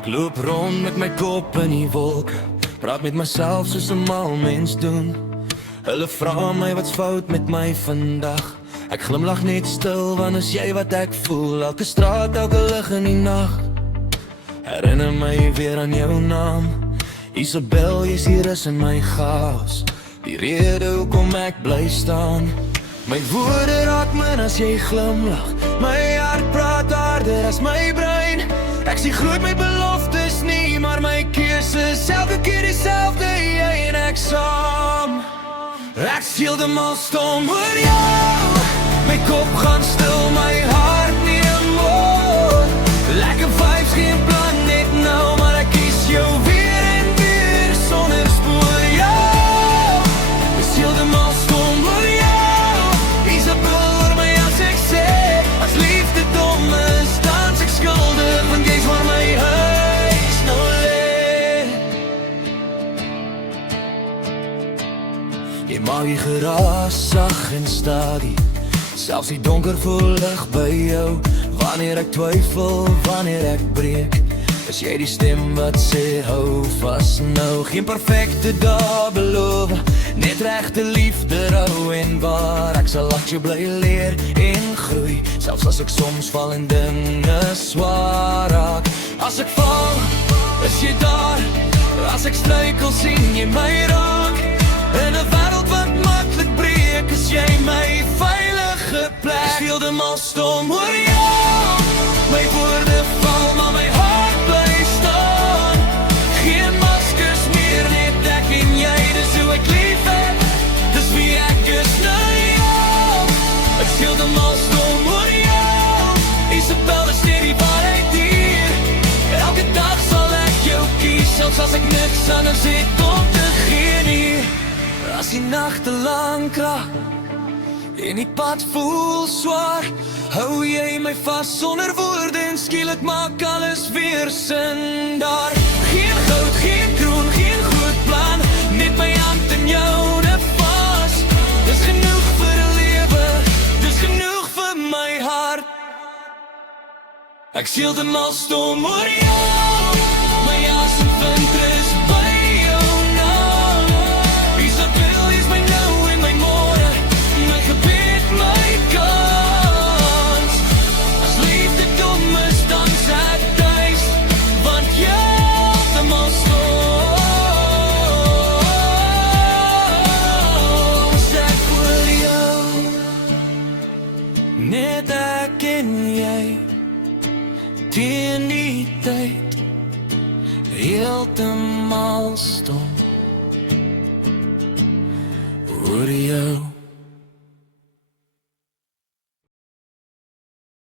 Ek loop rond met my kop in die wolke, praat met myself soos 'n mal mens doen. Hulle vra my wat's fout met my vandag. Ek glimlag net stil, want is jy wat ek voel. Elke straat, elke lig in die nag herinner my weer aan jou naam. Isabel, jy's die rus in my chaos, die rede hoekom ek bly staan. My woorde raak min as jy glimlag, my hart praat harder as my brein. Ek sien groot my beloftes nie, maar my keuses elke keer dieselfde, jy en ek saam. Ek skiel de mal stom oor jou, my kop gaan stil, my hart nie 'n woord. Lekker vibes, geen plan net nou, maar ek kies jou weer en weer sonder spoor. Jou, ek skiel de mal stom oor jou, Isabel oor my as ek sê, as liefde dom is, dan ek skuldig, want jy's waar my huis nou lê. Jy maak die geraas sag en stadie, selfs die donker voel lig by jou. Wanneer ek twyfel, wanneer ek breek, is jy die stem wat sê hou vas nou. Geen perfecte dag beloof, net regte liefde rou en waar. Ek sal laat jou bly leer en groei, selfs as ek soms val en dinge swaar raak. As ek val, is jy daar, as ek struikel sien jy my raak. In 'n wêreld wat maklik breek, is jy my veilige plek. Ek skiel de mal stom oor jou, my woorde val, maar my hart bly staan. Geen maskers meer, net ek en jy, dis hoe ek lief het, dis wie ek is nou jou. Ek skiel de mal stom oor jou, Isabel, is net die waarheid hier. Elke dag sal ek jou kies, selfs as ek niks anders het om te gee nie. As die nagte lang kraak en die pad voel swaar, hou jy my vas sonder woorde en skielik maak alles weer sin daar. Geen goud, geen kroon, geen groot plan, net my hand in joune vas. Dis genoeg vir 'n lewe, dis genoeg vir my hart. Ek skiel de mal stom oor jou, my jas en winter is by jou naam. Isabel is my nou en my môre, my gebed, my kans. As liefde dom is, dan sê duis, want jy de mal stom. Ek wil jou, net ek en jy, teen die tyd, heeltemal stom.